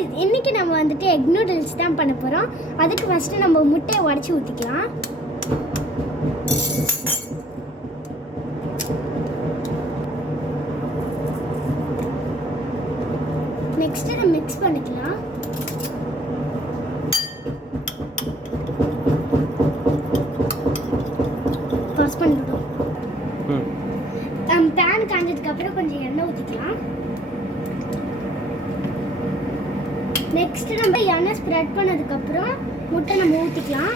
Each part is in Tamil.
கைஸ், இன்னைக்கு நம்ம வந்துட்டு எக் நூடுல்ஸ் தான் பண்ண போகிறோம். அதுக்கு ஃபஸ்ட்டு நம்ம முட்டையை உடச்சி ஊற்றிக்கலாம். நெக்ஸ்ட்டு நம்ம மிக்ஸ் பண்ணிக்கலாம். பாஸ் பண்ணிவிடும். பேன் காஞ்சதுக்கப்புறம் கொஞ்சம் எண்ணெய் ஊற்றிக்கலாம். நெக்ஸ்ட் நம்ம எண்ணெய் ஸ்ப்ரெட் பண்ணதுக்கப்புறம் முட்டை நம்ம ஊற்றிக்கலாம்.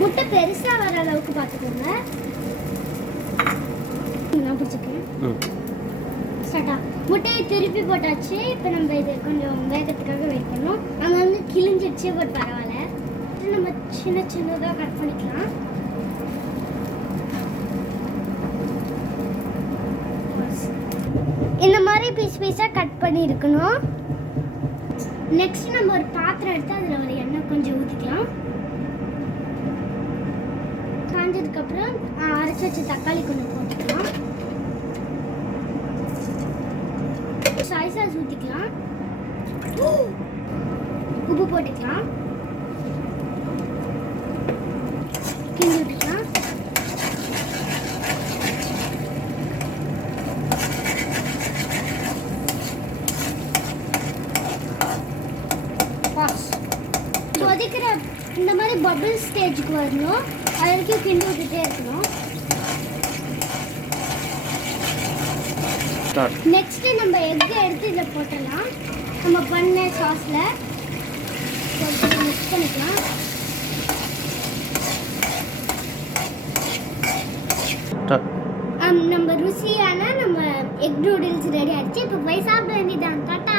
முட்டை பெருசாக வர அளவுக்கு பார்த்துக்கோங்க. நான் பிடிச்சிக்கிறேன். ஸ்டார்ட்டா முட்டையை திருப்பி போட்டாச்சு. இப்போ நம்ம இது கொஞ்சம் வேகத்துக்காக வெயிட் பண்ணோம். அங்கே வந்து கிழிஞ்சிடுச்சு, பட் பரவாயில்ல. நம்ம சின்ன சின்னதாக கட் பண்ணிக்கலாம். இந்த மாதிரி பீஸ் பீஸாக கட் பண்ணி இருக்கணும். நெக்ஸ்ட் நம்ம ஒரு பாத்திரம் எடுத்து அதில் ஒரு எண்ணெய் கொஞ்சம் ஊற்றிக்கலாம். காஞ்சதுக்கப்புறம் அரைச்சி வச்ச தக்காளி கொஞ்சம் போட்டுக்கலாம். சாய் சாஸ் ஊற்றிக்கலாம். உப்பு போட்டுக்கலாம். கிண்டி விட்டுக்கலாம். கொதிக்கிற இந்த மாதிரி பபிள் ஸ்டேஜுக்கு வரணும். அது வரைக்கும் கிண்டி விட்டுட்டே இருக்கணும். நெக்ஸ்ட்டு நம்ம எக்கை எடுத்து இதில் போட்டலாம். நம்ம பண்ண சாஸில் போட்டு மிக்ஸ் பண்ணிக்கலாம். நம்ம ருசியான நம்ம எக் நூடுல்ஸ் ரெடி ஆகிடுச்சு. இப்போ போய் சாப்பிட வேண்டியதான். டாட்டா.